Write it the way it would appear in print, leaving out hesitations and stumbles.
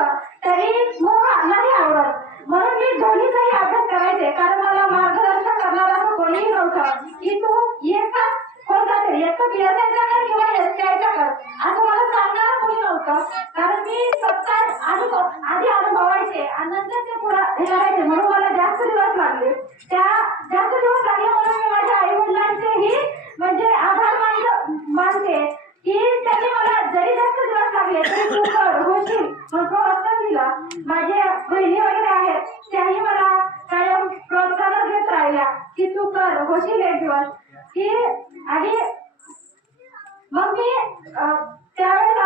असलं तरी मला नाही आवडत, म्हणून मी दोन्हीचाही अभ्यास करायचे. कारण मला मार्गदर्शन करणारा असं कोणीही नव्हतं की तू एकच कोणता तरी एक पीएसआयचा कर किंवा एसटीआयचा कर असं मला सांगणार कोणी नव्हतं. कारण मी स्वतः आधी अनुभवायचे आणि नंतर ते पुढे हे करायचे, म्हणून मला जास्त दिवस लागले. त्या जास्त दिवस लागले म्हणून मी माझ्या आई वडिलांचेही म्हणजे आभार मानते की त्यांनी मला जरी जास्त दिवस लागले तरी तू कर होशील म्हणून प्रोत्साहन दिलं. माझ्या बहिणी वगैरे आहेत त्याही मला कायम प्रोत्साहन देत राहिल्या की तू कर होशील एक दिवस की. आणि मग मी त्यावेळेस